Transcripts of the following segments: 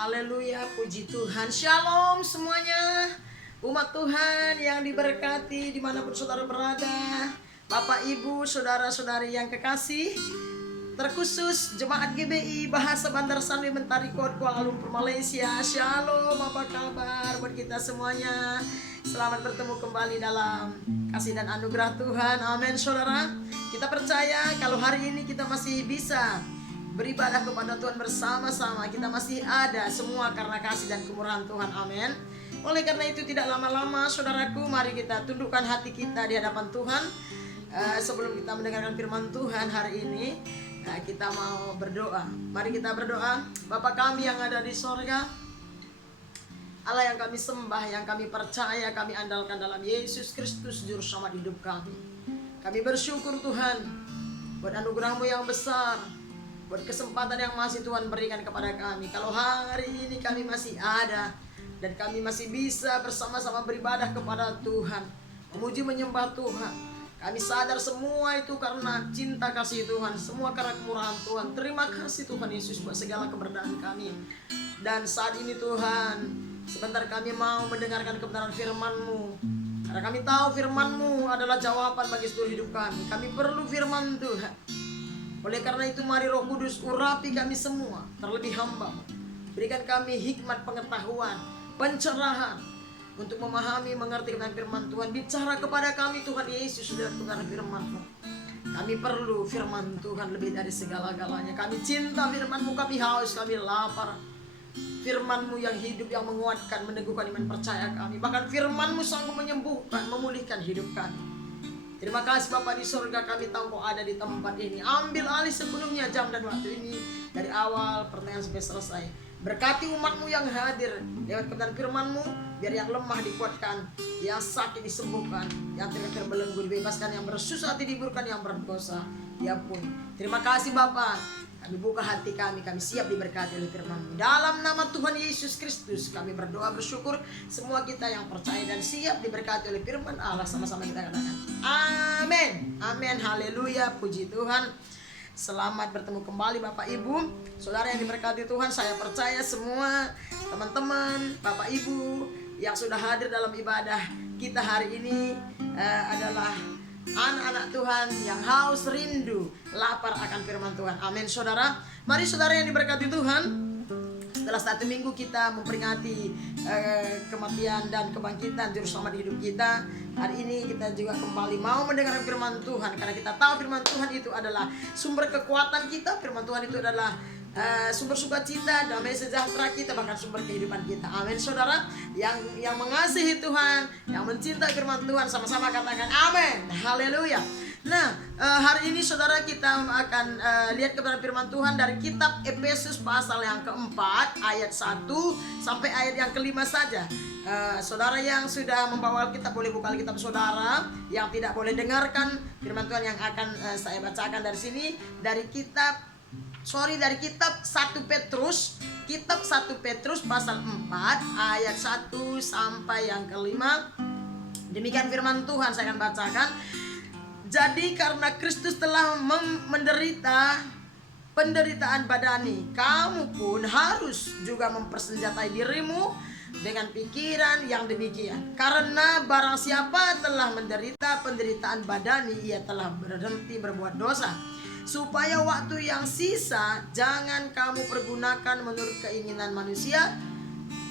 Haleluya, puji Tuhan. Shalom semuanya, umat Tuhan yang diberkati dimanapun saudara berada. Bapak, Ibu, saudara-saudari yang kekasih, terkhusus Jemaat GBI Bahasa Bandar Sandi Mentari Kot Kuala Lumpur, Malaysia. Shalom, apa kabar buat kita semuanya? Selamat bertemu kembali dalam kasih dan anugerah Tuhan. Amin, saudara. Kita percaya kalau hari ini kita masih bisa beribadah kepada Tuhan bersama-sama. Kita masih ada semua karena kasih dan kemurahan Tuhan. Amin. Oleh karena itu tidak lama-lama saudaraku, mari kita tundukkan hati kita di hadapan Tuhan. Sebelum kita mendengarkan firman Tuhan hari ini, kita mau berdoa. Mari kita berdoa. Bapa kami yang ada di sorga, Allah yang kami sembah, yang kami percaya, kami andalkan dalam Yesus Kristus Juru Selamat hidup kami. Kami bersyukur Tuhan buat anugerah-Mu yang besar, buat kesempatan yang masih Tuhan berikan kepada kami. Kalau hari ini kami masih ada dan kami masih bisa bersama-sama beribadah kepada Tuhan, memuji menyembah Tuhan, kami sadar semua itu karena cinta kasih Tuhan, semua karena kemurahan Tuhan. Terima kasih Tuhan Yesus buat segala keberadaan kami. Dan saat ini Tuhan, sebentar kami mau mendengarkan kebenaran firman-Mu, karena kami tahu firman-Mu adalah jawaban bagi seluruh hidup kami. Kami perlu firman Tuhan. Oleh karena itu mari Roh Kudus urapi kami semua, terlebih hamba. Berikan kami hikmat pengetahuan, pencerahan untuk memahami, mengerti tentang firman Tuhan. Bicara kepada kami Tuhan Yesus sudah kebenaran firman-Mu. Kami perlu firman Tuhan lebih dari segala-galanya. Kami cinta firman-Mu, kami haus, kami lapar. Firman-Mu yang hidup, yang menguatkan, meneguhkan iman percaya kami. Bahkan firman-Mu sanggup menyembuhkan, memulihkan hidup kami. Terima kasih Bapa di surga, kami tahu Kau ada di tempat ini. Ambil alih sebelumnya jam dan waktu ini, dari awal pertengahan sampai selesai. Berkati umat-Mu yang hadir lewat kebenaran firman-Mu, biar yang lemah dikuatkan, yang sakit disembuhkan, yang terbelenggu dibebaskan, yang bersusah hati dihiburkan, yang berdosa diampuni. Terima kasih Bapa. Kami buka hati kami siap diberkati oleh firman-Mu. Dalam nama Tuhan Yesus Kristus kami berdoa bersyukur. Semua kita yang percaya dan siap diberkati oleh firman Allah, sama-sama kita katakan amin. Amin, haleluya, puji Tuhan. Selamat bertemu kembali Bapak Ibu, saudara yang diberkati Tuhan. Saya percaya semua teman-teman, Bapak Ibu yang sudah hadir dalam ibadah kita hari ini adalah anak-anak Tuhan yang haus, rindu, lapar akan firman Tuhan. Amin saudara. Mari saudara yang diberkati Tuhan, setelah 1 minggu kita memperingati kematian dan kebangkitan Juru Selamat hidup kita, hari ini kita juga kembali mau mendengar firman Tuhan. Karena kita tahu firman Tuhan itu adalah sumber kekuatan kita. Firman Tuhan itu adalah sumber sukacita, damai sejahtera kita, bahkan sumber kehidupan kita. Amin saudara. Yang mengasihi Tuhan, yang mencintai firman Tuhan, sama-sama katakan amin, haleluya. Nah, hari ini saudara kita akan lihat kebenaran firman Tuhan dari kitab Efesus pasal yang keempat ayat 1 sampai ayat yang kelima saja. Saudara yang sudah membawa Alkitab boleh buka Alkitab saudara. Yang tidak boleh dengarkan firman Tuhan yang akan saya bacakan dari sini, dari kitab 1 Petrus. Kitab 1 Petrus pasal 4 ayat 1 sampai yang kelima. Demikian firman Tuhan, saya akan bacakan. Jadi karena Kristus telah menderita penderitaan badani, kamu pun harus juga mempersenjatai dirimu dengan pikiran yang demikian. Karena barang siapa telah menderita penderitaan badani, ia telah berhenti berbuat dosa. Supaya waktu yang sisa jangan kamu pergunakan menurut keinginan manusia,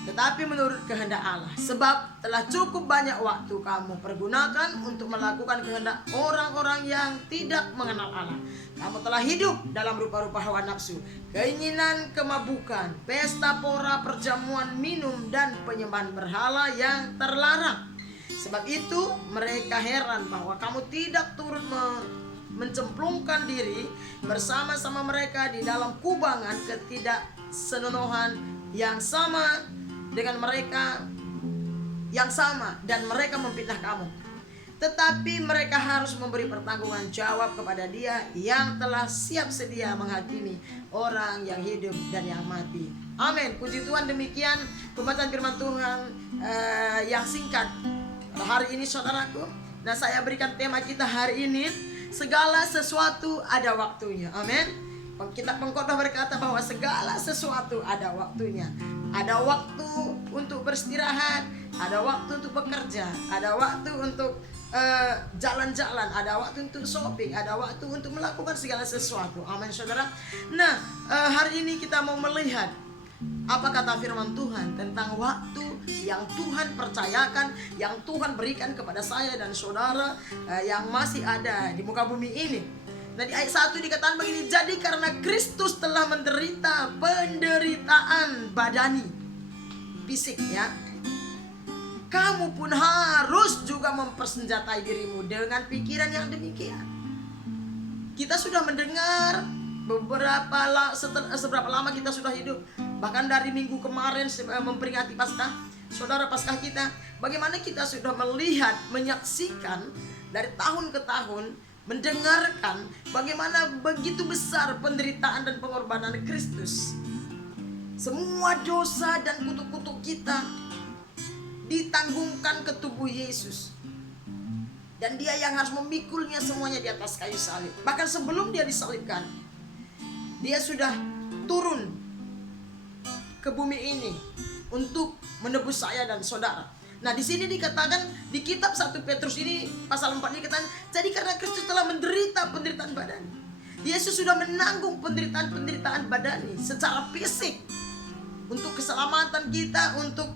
tetapi menurut kehendak Allah. Sebab telah cukup banyak waktu kamu pergunakan untuk melakukan kehendak orang-orang yang tidak mengenal Allah. Kamu telah hidup dalam rupa-rupa hawa nafsu, keinginan kemabukan, pesta pora, perjamuan, minum, dan penyembahan berhala yang terlarang. Sebab itu mereka heran bahwa kamu tidak turut mencemplungkan diri bersama-sama mereka di dalam kubangan ketidaksenonohan yang sama dengan mereka yang sama, dan mereka memfitnah kamu. Tetapi mereka harus memberi pertanggungan jawab kepada Dia yang telah siap sedia menghakimi orang yang hidup dan yang mati. Amin. Puji Tuhan. Demikian pembacaan firman Tuhan yang singkat hari ini saudaraku. Nah, saya berikan tema kita hari ini, segala sesuatu ada waktunya. Amin. Kitab Pengkhotbah berkata bahwa segala sesuatu ada waktunya. Ada waktu untuk beristirahat, ada waktu untuk bekerja, ada waktu untuk jalan-jalan, ada waktu untuk shopping, ada waktu untuk melakukan segala sesuatu. Amin, saudara. Nah, hari ini kita mau melihat apa kata firman Tuhan tentang waktu yang Tuhan percayakan, yang Tuhan berikan kepada saya dan saudara yang masih ada di muka bumi ini. Nah, di ayat 1 dikatakan begini, jadi karena Kristus telah menderita penderitaan badani, fisik ya, kamu pun harus juga mempersenjatai dirimu dengan pikiran yang demikian. Kita sudah mendengar seberapa lama kita sudah hidup. Bahkan dari minggu kemarin memperingati Paskah, saudara, Paskah kita, bagaimana kita sudah melihat, menyaksikan dari tahun ke tahun, mendengarkan bagaimana begitu besar penderitaan dan pengorbanan Kristus. Semua dosa dan kutuk-kutuk kita ditanggungkan ke tubuh Yesus, dan Dia yang harus memikulnya semuanya di atas kayu salib. Bahkan sebelum Dia disalibkan, Dia sudah turun ke bumi ini untuk menebus saya dan saudara. Nah, di sini dikatakan di kitab 1 Petrus ini pasal 4 ini dikatakan, jadi karena Kristus telah menderita penderitaan badani. Yesus sudah menanggung penderitaan badani secara fisik untuk keselamatan kita, untuk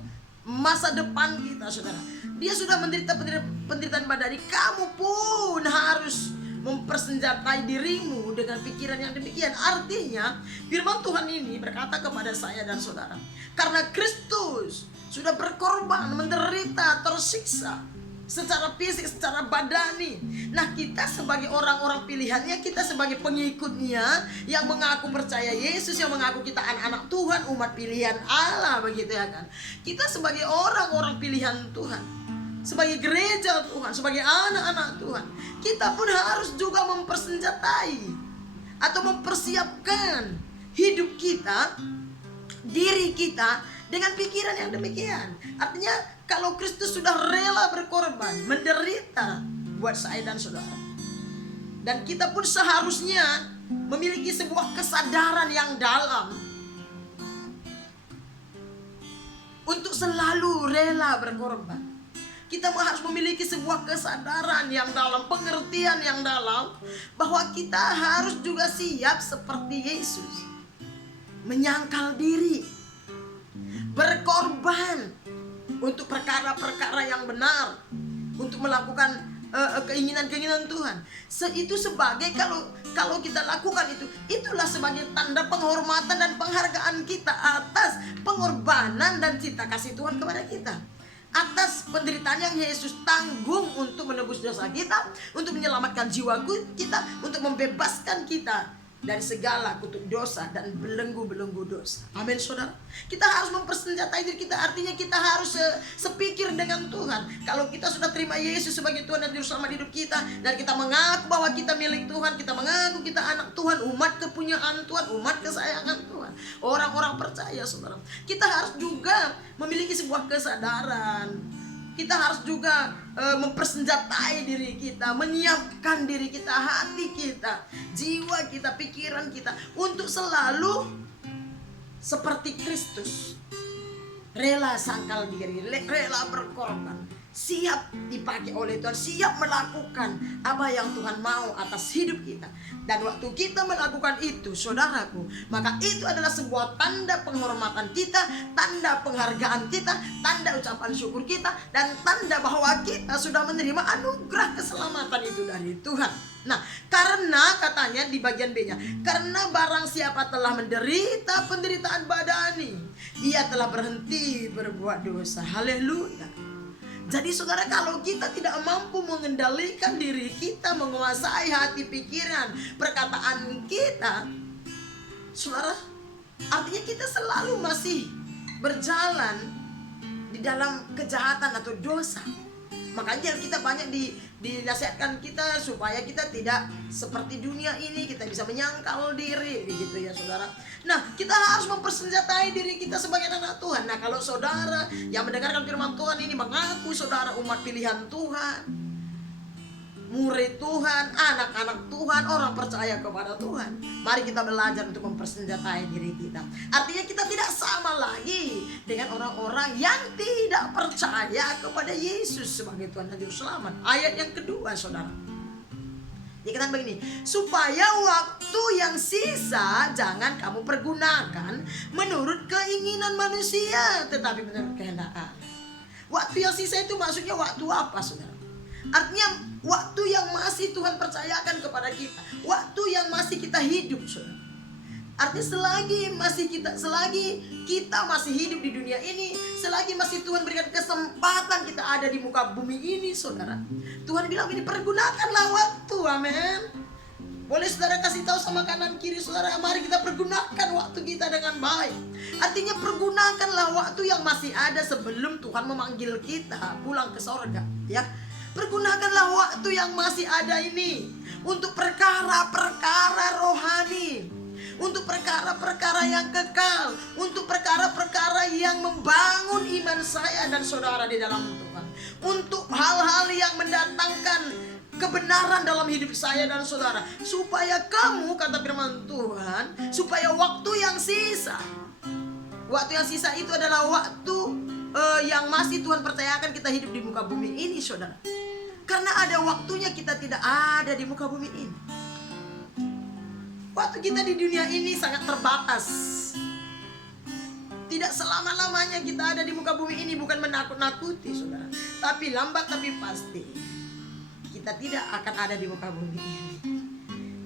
masa depan kita, saudara. Dia sudah menderita penderitaan badani. Kamu pun harus mempersenjatai dirimu dengan pikiran yang demikian. Artinya firman Tuhan ini berkata kepada saya dan saudara, karena Kristus sudah berkorban, menderita, tersiksa secara fisik, secara badani. Nah, kita sebagai orang-orang pilihannya, kita sebagai pengikutnya yang mengaku percaya Yesus, yang mengaku kita anak-anak Tuhan, umat pilihan Allah, begitu ya kan. Kita sebagai orang-orang pilihan Tuhan, sebagai gereja Tuhan, sebagai anak-anak Tuhan, kita pun harus juga mempersenjatai atau mempersiapkan hidup kita, diri kita dengan pikiran yang demikian. Artinya kalau Kristus sudah rela berkorban, menderita buat saya dan saudara, dan kita pun seharusnya memiliki sebuah kesadaran yang dalam untuk selalu rela berkorban. Kita harus memiliki sebuah kesadaran yang dalam, pengertian yang dalam, bahwa kita harus juga siap seperti Yesus, menyangkal diri, berkorban untuk perkara-perkara yang benar, untuk melakukan keinginan-keinginan Tuhan. Itu sebagai, kalau kita lakukan itu, itulah sebagai tanda penghormatan dan penghargaan kita atas pengorbanan dan cinta kasih Tuhan kepada kita, atas penderitaan yang Yesus tanggung untuk menebus dosa kita, untuk menyelamatkan jiwa kita, untuk membebaskan kita dari segala kutuk dosa dan belenggu-belenggu dosa. Amin, saudara. Kita harus mempersenjatai diri kita. Artinya kita harus sepikir dengan Tuhan. Kalau kita sudah terima Yesus sebagai Tuhan dan Juru Selamat hidup kita, dan kita mengaku bahwa kita milik Tuhan, kita mengaku kita anak Tuhan, umat kepunyaan Tuhan, umat kesayangan Tuhan, orang-orang percaya, saudara, kita harus juga memiliki sebuah kesadaran. Kita harus juga mempersenjatai diri kita, menyiapkan diri kita, hati kita, jiwa kita, pikiran kita, untuk selalu seperti Kristus, rela sangkal diri, rela berkorban, siap dipakai oleh Tuhan, siap melakukan apa yang Tuhan mau atas hidup kita. Dan waktu kita melakukan itu, saudaraku, maka itu adalah sebuah tanda penghormatan kita, tanda penghargaan kita, tanda ucapan syukur kita, dan tanda bahwa kita sudah menerima anugerah keselamatan itu dari Tuhan. Nah, karena katanya di bagian B-nya, karena barang siapa telah menderita penderitaan badani, ia telah berhenti berbuat dosa. Haleluya. Jadi saudara, kalau kita tidak mampu mengendalikan diri kita, menguasai hati, pikiran, perkataan kita, saudara, artinya kita selalu masih berjalan di dalam kejahatan atau dosa. Makanya kita banyak dinasihatkan kita supaya kita tidak seperti dunia ini, kita bisa menyangkal diri, begitu ya saudara. Nah, kita harus mempersenjatai diri kita sebagai anak Tuhan. Nah, kalau saudara yang mendengarkan firman Tuhan ini mengaku saudara umat pilihan Tuhan, murid Tuhan, anak-anak Tuhan, orang percaya kepada Tuhan. Mari kita belajar untuk mempersenjatai diri kita. Artinya kita tidak sama lagi dengan orang-orang yang tidak percaya kepada Yesus sebagai Tuhan dan Juru Selamat. Ayat yang kedua, saudara, dikatakan begini, supaya waktu yang sisa jangan kamu pergunakan menurut keinginan manusia, tetapi menurut kehendak Allah. Waktu yang sisa itu maksudnya waktu apa, saudara? Artinya waktu yang masih Tuhan percayakan kepada kita, waktu yang masih kita hidup, saudara. Artinya selagi kita masih hidup di dunia ini, selagi masih Tuhan berikan kesempatan kita ada di muka bumi ini, saudara, Tuhan bilang ini, pergunakanlah waktu. Amin. Boleh saudara kasih tahu sama kanan kiri saudara, mari kita pergunakan waktu kita dengan baik. Artinya pergunakanlah waktu yang masih ada sebelum Tuhan memanggil kita pulang ke sorga, ya. Pergunakanlah waktu yang masih ada ini untuk perkara-perkara rohani, untuk perkara-perkara yang kekal, untuk perkara-perkara yang membangun iman saya dan saudara di dalam Tuhan, untuk hal-hal yang mendatangkan kebenaran dalam hidup saya dan saudara, supaya kamu, kata firman Tuhan, supaya waktu yang sisa itu adalah waktu yang masih Tuhan percayakan kita hidup di muka bumi ini, saudara. Karena ada waktunya kita tidak ada di muka bumi ini. Waktu kita di dunia ini sangat terbatas. Tidak selama-lamanya kita ada di muka bumi ini. Bukan menakut-nakuti, saudara, tapi lambat tapi pasti kita tidak akan ada di muka bumi ini.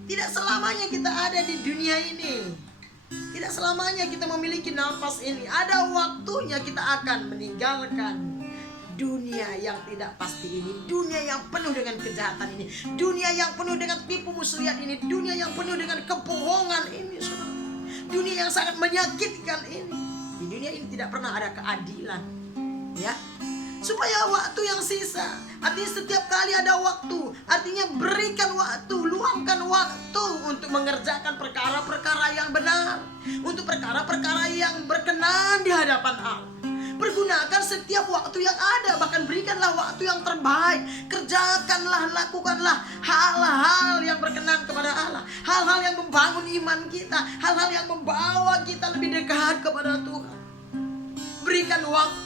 Tidak selamanya kita ada di dunia ini. Tidak selamanya kita memiliki nafas ini. Ada waktunya kita akan meninggalkan dunia yang tidak pasti ini, dunia yang penuh dengan kejahatan ini, dunia yang penuh dengan tipu muslihat ini, dunia yang penuh dengan kebohongan ini, saudara. Dunia yang sangat menyakitkan ini. Di dunia ini tidak pernah ada keadilan, ya. Supaya waktu yang sisa, artinya setiap kali ada waktu, artinya berikan waktu, luangkan waktu untuk mengerjakan perkara-perkara yang benar, untuk perkara-perkara yang berkenan di hadapan Allah. Pergunakan setiap waktu yang ada, bahkan berikanlah waktu yang terbaik. Kerjakanlah, lakukanlah hal-hal yang berkenan kepada Allah, hal-hal yang membangun iman kita, hal-hal yang membawa kita lebih dekat kepada Tuhan. Berikan waktu.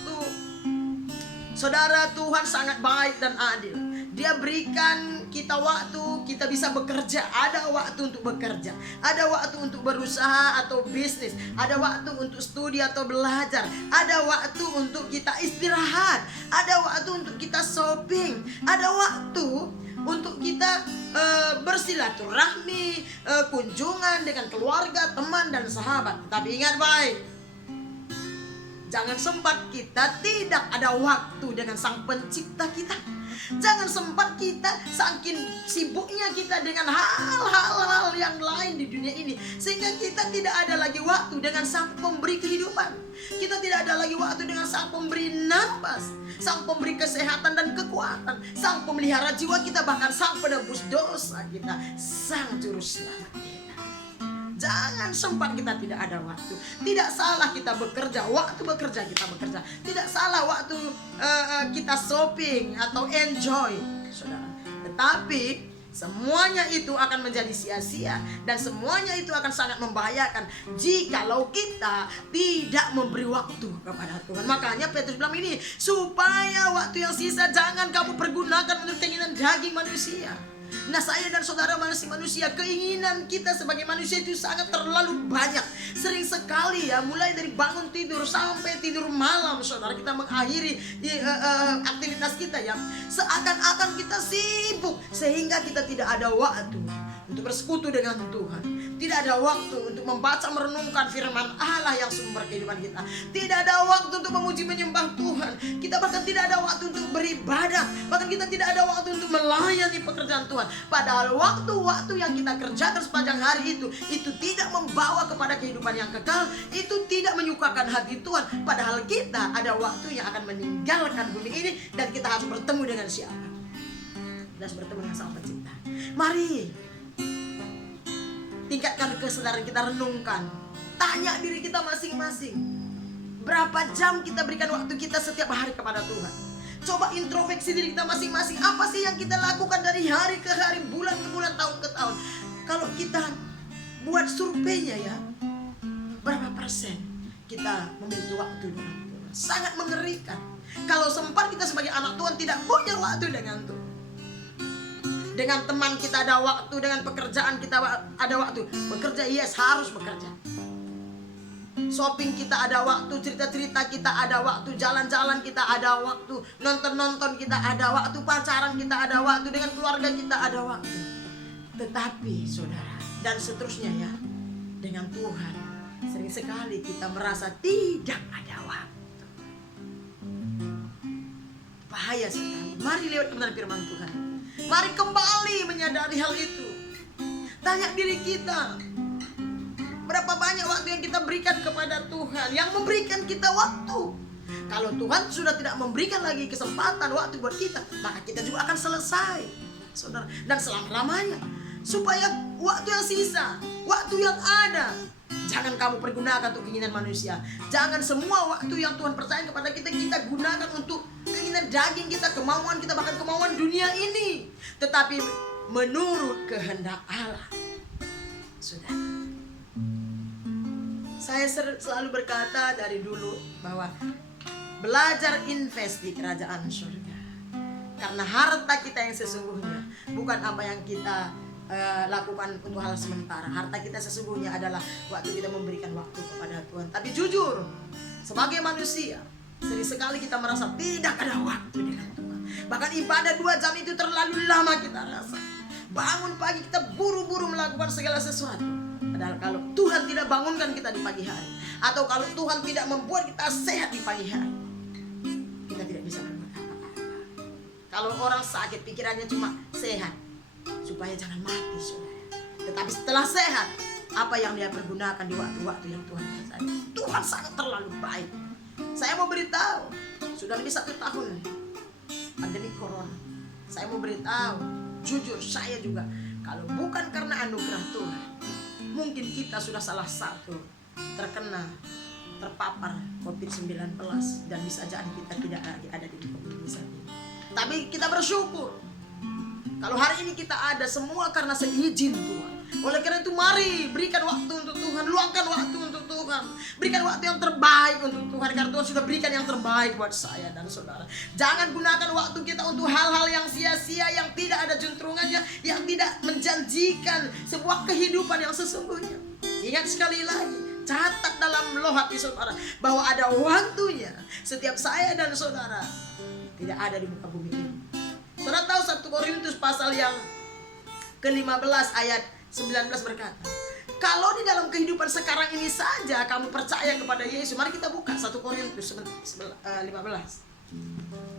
Saudara, Tuhan sangat baik dan adil. Dia berikan kita waktu, kita bisa bekerja. Ada waktu untuk bekerja, ada waktu untuk berusaha atau bisnis, ada waktu untuk studi atau belajar, ada waktu untuk kita istirahat, ada waktu untuk kita shopping, ada waktu untuk kita bersilaturahmi, kunjungan dengan keluarga, teman dan sahabat. Tapi ingat baik, jangan sempat kita tidak ada waktu dengan Sang Pencipta kita. Jangan sempat kita saking sibuknya kita dengan hal-hal yang lain di dunia ini, sehingga kita tidak ada lagi waktu dengan Sang Pemberi kehidupan. Kita tidak ada lagi waktu dengan Sang Pemberi nafas, Sang Pemberi kesehatan dan kekuatan, Sang Pemelihara jiwa kita, bahkan Sang Penebus dosa kita, Sang Juru Selamat kita. Jangan sempat kita tidak ada waktu. Tidak salah kita bekerja, waktu bekerja kita bekerja. Tidak salah waktu kita shopping atau enjoy, saudara. Tetapi semuanya itu akan menjadi sia-sia, dan semuanya itu akan sangat membahayakan jikalau kita tidak memberi waktu kepada Tuhan. Makanya Petrus bilang ini, supaya waktu yang sisa jangan kamu pergunakan menurut keinginan daging manusia. Nah, saya dan saudara masih manusia, keinginan kita sebagai manusia itu sangat terlalu banyak. Sering sekali ya, mulai dari bangun tidur sampai tidur malam, saudara, kita mengakhiri aktivitas kita ya, seakan-akan kita sibuk sehingga kita tidak ada waktu untuk bersekutu dengan Tuhan. Tidak ada waktu untuk membaca merenungkan firman Allah yang sumber kehidupan kita. Tidak ada waktu untuk memuji menyembah Tuhan. Kita bahkan tidak ada waktu untuk beribadah. Bahkan kita tidak ada waktu untuk melayani pekerjaan Tuhan. Padahal waktu-waktu yang kita kerjakan sepanjang hari itu tidak membawa kepada kehidupan yang kekal. Itu tidak menyukakan hati Tuhan. Padahal kita ada waktu yang akan meninggalkan bumi ini, dan kita harus bertemu dengan siapa? Kita harus bertemu dengan Sang Pencipta. Mari tingkatkan kesadaran kita, renungkan, tanya diri kita masing-masing, berapa jam kita berikan waktu kita setiap hari kepada Tuhan. Coba introspeksi diri kita masing-masing. Apa sih yang kita lakukan dari hari ke hari, bulan ke bulan, tahun ke tahun? Kalau kita buat surveinya ya, berapa persen kita memiliki waktu dengan Tuhan? Sangat mengerikan. Kalau sempat kita sebagai anak Tuhan tidak punya waktu dengan Tuhan. Dengan teman kita ada waktu, dengan pekerjaan kita ada waktu. Bekerja, yes, harus bekerja. Shopping kita ada waktu, cerita-cerita kita ada waktu, jalan-jalan kita ada waktu, nonton-nonton kita ada waktu, pacaran kita ada waktu, dengan keluarga kita ada waktu. Tetapi saudara, dan seterusnya ya, dengan Tuhan sering sekali kita merasa tidak ada waktu. Bahaya sekali. Mari lewat kebenaran firman Tuhan. Mari kembali menyadari hal itu. Tanya diri kita, berapa banyak waktu yang kita berikan kepada Tuhan, yang memberikan kita waktu. Kalau Tuhan sudah tidak memberikan lagi kesempatan waktu buat kita, maka kita juga akan selesai, saudara. Dan selama-lamanya, supaya waktu yang sisa, waktu yang ada, jangan kamu pergunakan untuk keinginan manusia. Jangan semua waktu yang Tuhan percaya kepada kita, kita gunakan untuk keinginan daging kita, kemauan kita, bahkan kemauan dunia ini. Tetapi menurut kehendak Allah. Saudara, saya selalu berkata dari dulu bahwa belajar invest di kerajaan surga. Karena harta kita yang sesungguhnya bukan apa yang kita lakukan untuk hal sementara. Harta kita sesungguhnya adalah waktu kita memberikan waktu kepada Tuhan. Tapi jujur, sebagai manusia, sering sekali kita merasa tidak ada waktu dengan Tuhan. Bahkan ibadah 2 jam itu terlalu lama kita rasa. Bangun pagi kita buru-buru melakukan segala sesuatu. Padahal kalau Tuhan tidak bangunkan kita di pagi hari, atau kalau Tuhan tidak membuat kita sehat di pagi hari, kita tidak bisa berbuat apa-apa. Kalau orang sakit, pikirannya cuma sehat supaya jangan mati, saudara. Tetapi setelah sehat, apa yang dia pergunakan di waktu-waktu yang Tuhan percaya. Tuhan sangat terlalu baik. Saya mau beritahu, sudah lebih 1 tahun pandemi corona. Saya mau beritahu, jujur saya juga, kalau bukan karena anugerah Tuhan, mungkin kita sudah salah satu terpapar COVID-19, dan bisa jadi kita tidak lagi ada di Indonesia ini. Tapi kita bersyukur kalau hari ini kita ada semua karena seizin Tuhan. Oleh karena itu mari berikan waktu untuk Tuhan, luangkan waktu untuk Tuhan, berikan waktu yang terbaik untuk Tuhan, karena Tuhan sudah berikan yang terbaik buat saya dan saudara. Jangan gunakan waktu kita untuk hal-hal yang sia-sia, yang tidak ada juntrungannya, yang tidak menjanjikan sebuah kehidupan yang sesungguhnya. Ingat sekali lagi, catat dalam loh hati saudara, bahwa ada waktunya setiap saya dan saudara tidak ada di muka bumi ini. Saudara tahu 1 Korintus pasal yang ke-15 ayat 19 berkata, kalau di dalam kehidupan sekarang ini saja kamu percaya kepada Yesus. Mari kita buka 1 Korintus 15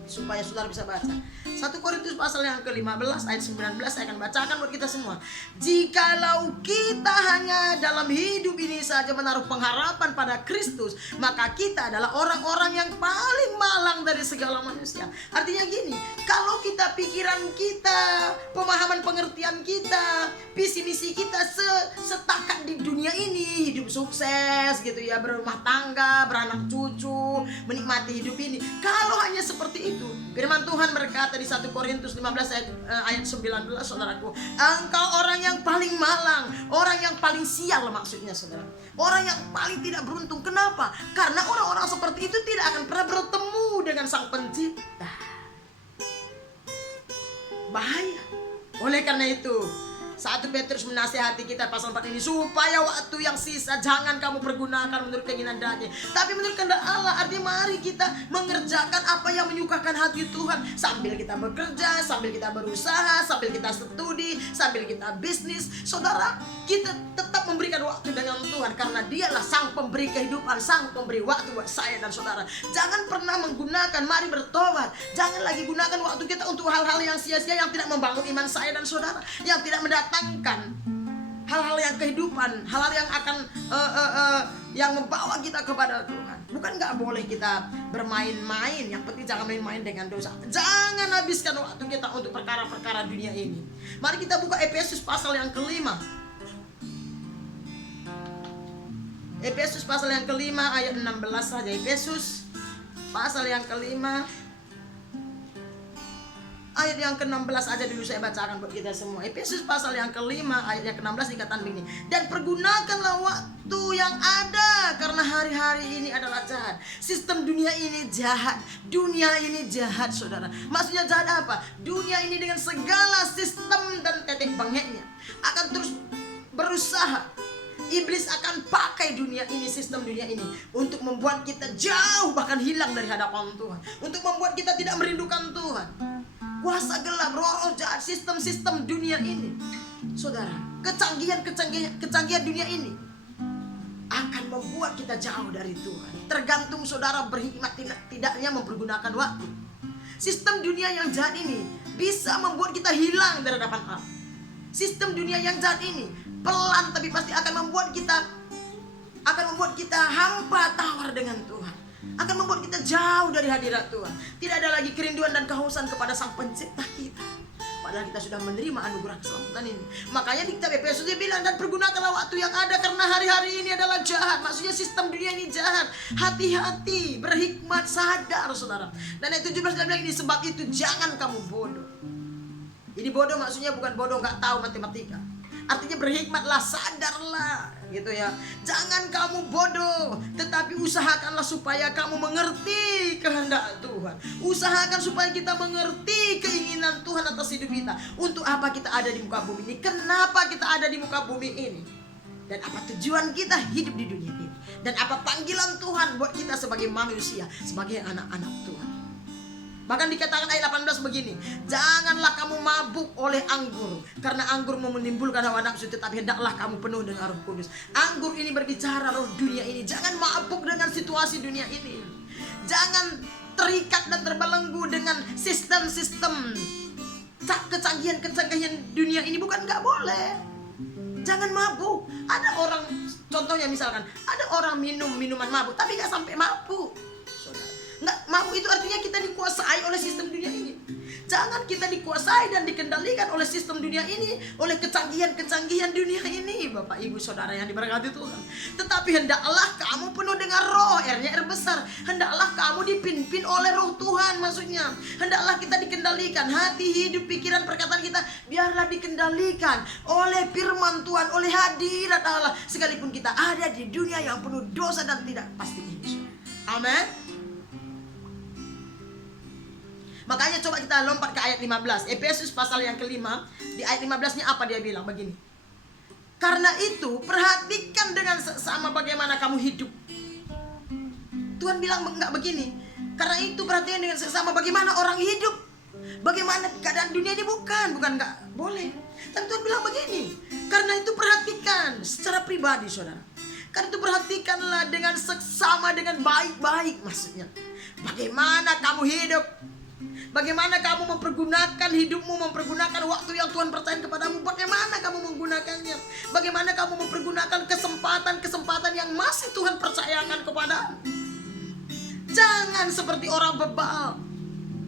supaya saudara bisa baca. 1 Korintus pasal yang ke-15 ayat 19 saya akan bacakan buat kita semua. Jikalau kita hanya dalam hidup ini saja menaruh pengharapan pada Kristus, maka kita adalah orang-orang yang paling malang dari segala manusia. Artinya gini, kalau kita pikiran kita, pemahaman pengertian kita, visi misi kita setakat di dunia ini, hidup sukses gitu ya, berumah tangga, beranak cucu, menikmati hidup ini. Kalau hanya seperti itu, firman Tuhan berkata di 1 Korintus 15 ayat 19, saudaraku, engkau orang yang paling malang, orang yang paling sial maksudnya saudara. Orang yang paling tidak beruntung. Kenapa? Karena orang-orang seperti itu tidak akan pernah bertemu dengan Sang Pencipta. Bahaya. Oleh karena itu 1 Petrus menasihati kita pasal 4 ini, supaya waktu yang sisa jangan kamu pergunakan menurut keinginan daging, tapi menurut kehendak Allah. Artinya mari kita mengerjakan apa yang menyukakan hati Tuhan, sambil kita bekerja, sambil kita berusaha, sambil kita studi, sambil kita bisnis. Saudara, kita tetap memberikan waktu dengan Tuhan, karena Dialah Sang Pemberi kehidupan, Sang Pemberi waktu buat saya dan saudara. Jangan pernah menggunakan, mari bertobat, jangan lagi gunakan waktu kita untuk hal-hal yang sia-sia, yang tidak membangun iman saya dan saudara, yang tidak mendatangkan hal-hal yang kehidupan, hal-hal yang akan yang membawa kita kepada Tuhan. Bukan nggak boleh kita bermain-main, yang penting jangan main-main dengan dosa. Jangan habiskan waktu kita untuk perkara-perkara dunia ini. Mari kita buka Efesus pasal yang ke-5. Efesus pasal yang ke-5 ayat 16 saja. Efesus pasal yang ke-5 Ayat yang ke-16 aja dulu saya bacakan buat kita semua. Efesus pasal yang ke-5 ayat yang ke-16 dikatakan begini. Dan pergunakanlah waktu yang ada, karena hari-hari ini adalah jahat. Sistem dunia ini jahat. Dunia ini jahat, saudara. Maksudnya jahat apa? Dunia ini dengan segala sistem dan tetek bengeknya akan terus berusaha. Iblis akan pakai dunia ini, sistem dunia ini, untuk membuat kita jauh, bahkan hilang dari hadapan Tuhan. Untuk membuat kita tidak merindukan Tuhan. Kuasa gelap, roh-roh jahat, sistem-sistem dunia ini, saudara, kecanggihan dunia ini akan membuat kita jauh dari Tuhan. Tergantung saudara berhikmat tidaknya mempergunakan waktu. Sistem dunia yang jahat ini bisa membuat kita hilang dari hadapan Allah. Sistem dunia yang jahat ini pelan tapi pasti akan membuat kita hampa tawar dengan Tuhan. Akan membuat kita jauh dari hadirat Tuhan. Tidak ada lagi kerinduan dan kehausan kepada Sang Pencipta kita. Padahal kita sudah menerima anugerah keselamatan ini. Makanya di kitab Efesus dia bilang, dan pergunakanlah waktu yang ada, karena hari-hari ini adalah jahat. Maksudnya sistem dunia ini jahat. Hati-hati, berhikmat, sadar saudara. Dan ayat 17 dia bilang ini, sebab itu jangan kamu bodoh. Ini bodoh maksudnya bukan bodoh gak tahu matematika. Artinya berhikmatlah, sadarlah, gitu ya. Jangan kamu bodoh, tetapi usahakanlah supaya kamu mengerti kehendak Tuhan. Usahakan supaya kita mengerti keinginan Tuhan atas hidup kita. Untuk apa kita ada di muka bumi ini? Kenapa kita ada di muka bumi ini? Dan apa tujuan kita hidup di dunia ini? Dan apa panggilan Tuhan buat kita sebagai manusia, sebagai anak-anak Tuhan? Bahkan dikatakan ayat 18 begini, janganlah kamu mabuk oleh anggur, karena anggur menimbulkan hawa nafsu, tetapi hendaklah kamu penuh dengan Roh Kudus. Anggur ini berbicara roh dunia ini. Jangan mabuk dengan situasi dunia ini. Jangan terikat dan terbelenggu dengan sistem-sistem kecanggihan dunia ini. Bukan gak boleh. Jangan mabuk. Ada orang, contohnya misalkan, ada orang minum minuman mabuk tapi gak sampai mabuk. Nggak, mabuk itu artinya kita dikuasai oleh sistem dunia ini. Jangan kita dikuasai dan dikendalikan oleh sistem dunia ini, oleh kecanggihan dunia ini, Bapak Ibu Saudara yang diberkati Tuhan. Tetapi hendaklah kamu penuh dengan roh, R-nya R besar. Hendaklah kamu dipimpin oleh roh Tuhan, maksudnya. Hendaklah kita dikendalikan, hati, hidup, pikiran, perkataan kita, biarlah dikendalikan oleh firman Tuhan, oleh hadirat Allah. Sekalipun kita ada di dunia yang penuh dosa dan tidak pasti ini. Amin. Makanya coba kita lompat ke ayat 15. Efesus pasal yang ke-5. Di ayat 15-nya apa dia bilang? Begini. Karena itu perhatikan dengan seksama bagaimana kamu hidup. Tuhan bilang enggak begini. Karena itu perhatikan dengan seksama bagaimana orang hidup. Bagaimana keadaan dunia ini bukan enggak boleh. Tapi Tuhan bilang begini. Karena itu perhatikan secara pribadi saudara. Karena itu perhatikanlah dengan seksama, dengan baik-baik maksudnya. Bagaimana kamu hidup. Bagaimana kamu mempergunakan hidupmu, mempergunakan waktu yang Tuhan percayakan kepadamu. Bagaimana kamu menggunakannya. Bagaimana kamu mempergunakan kesempatan-kesempatan yang masih Tuhan percayakan kepadamu. Jangan seperti orang bebal,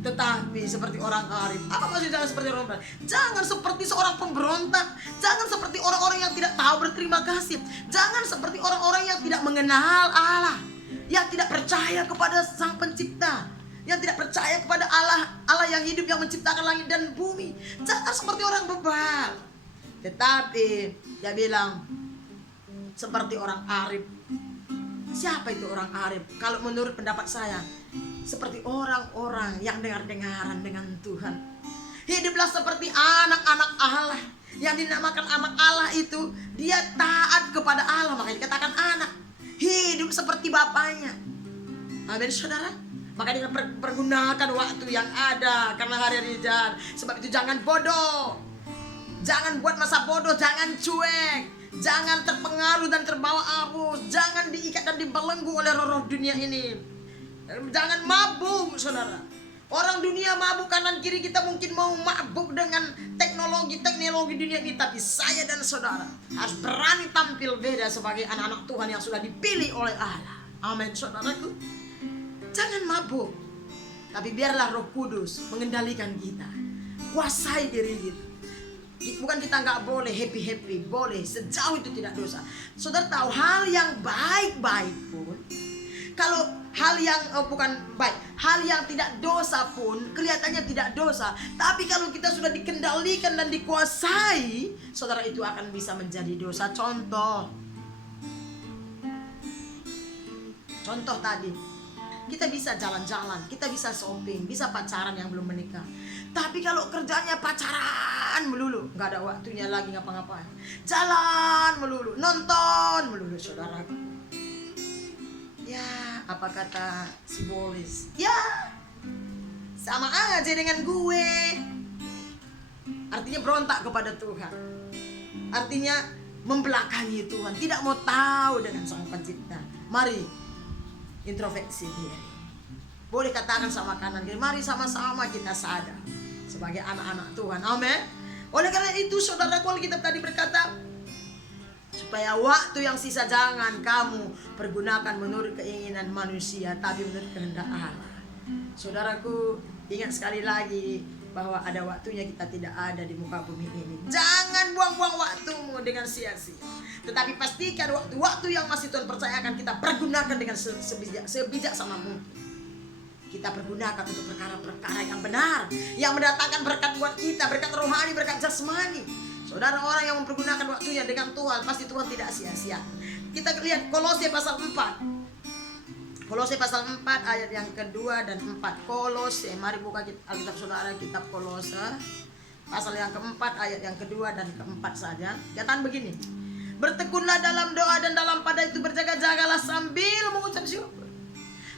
tetapi seperti orang arif. Apa maksudnya jangan seperti orang bebal? Jangan seperti seorang pemberontak. Jangan seperti orang-orang yang tidak tahu berterima kasih. Jangan seperti orang-orang yang tidak mengenal Allah, yang tidak percaya kepada Sang Pencipta, yang tidak percaya kepada Allah yang hidup, yang menciptakan langit dan bumi. Jangan seperti orang bebal, tetapi dia bilang seperti orang arif. Siapa itu orang arif? Kalau menurut pendapat saya, seperti orang-orang yang dengar-dengaran dengan Tuhan. Hiduplah seperti anak-anak Allah. Yang dinamakan anak Allah itu dia taat kepada Allah, makanya dikatakan anak. Hidup seperti bapaknya. Amin saudara. Maka dengan pergunakan waktu yang ada, karena hari ini jahat. Sebab itu jangan bodoh. Jangan buat masa bodoh, jangan cuek. Jangan terpengaruh dan terbawa arus. Jangan diikat dan dibelenggu oleh roh-roh dunia ini. Jangan mabuk saudara. Orang dunia mabuk kanan kiri, kita mungkin mau mabuk dengan teknologi dunia ini. Tapi saya dan saudara harus berani tampil beda sebagai anak-anak Tuhan yang sudah dipilih oleh Allah. Amin saudaraku. Jangan mabuk, tapi biarlah Roh Kudus mengendalikan kita, kuasai diri kita. Bukan kita nggak boleh happy, boleh sejauh itu tidak dosa. Saudara tahu hal yang baik-baik pun, kalau hal yang bukan baik, hal yang tidak dosa pun kelihatannya tidak dosa, tapi kalau kita sudah dikendalikan dan dikuasai, saudara, itu akan bisa menjadi dosa. Contoh tadi, kita bisa jalan-jalan, kita bisa shopping, bisa pacaran yang belum menikah. Tapi kalau kerjanya pacaran melulu, nggak ada waktunya lagi ngapa-ngapain, jalan melulu, nonton melulu, saudara. Ya, apa kata si Boris? Ya, sama aja dengan gue. Artinya berontak kepada Tuhan. Artinya membelakangi Tuhan, tidak mau tahu dengan Sang Pencipta. Mari introspeksi diri. Boleh katakan sama kanan kiri, mari sama-sama kita sadar sebagai anak-anak Tuhan. Amin. Oleh karena itu, saudaraku, Alkitab tadi berkata, supaya waktu yang sisa jangan kamu pergunakan menurut keinginan manusia, tapi menurut kehendak Allah. Saudaraku, ingat sekali lagi bahwa ada waktunya kita tidak ada di muka bumi ini. Jangan buang-buang waktumu dengan sia-sia. Tetapi pastikan waktu-waktu yang masih Tuhan percayakan kita pergunakan dengan sebijaksana mungkin. Kita pergunakan untuk perkara-perkara yang benar, yang mendatangkan berkat buat kita, berkat rohani, berkat jasmani. Saudara, orang yang mempergunakan waktunya dengan Tuhan, pasti Tuhan tidak sia-sia. Kita lihat Kolose pasal 4. Kolose pasal 4 ayat yang kedua dan 4. Kolose, mari buka Alkitab saudara, kitab Kolose pasal yang keempat ayat yang kedua dan keempat saja. Katakan begini, bertekunlah dalam doa dan dalam pada itu berjaga-jagalah sambil mengucap syukur.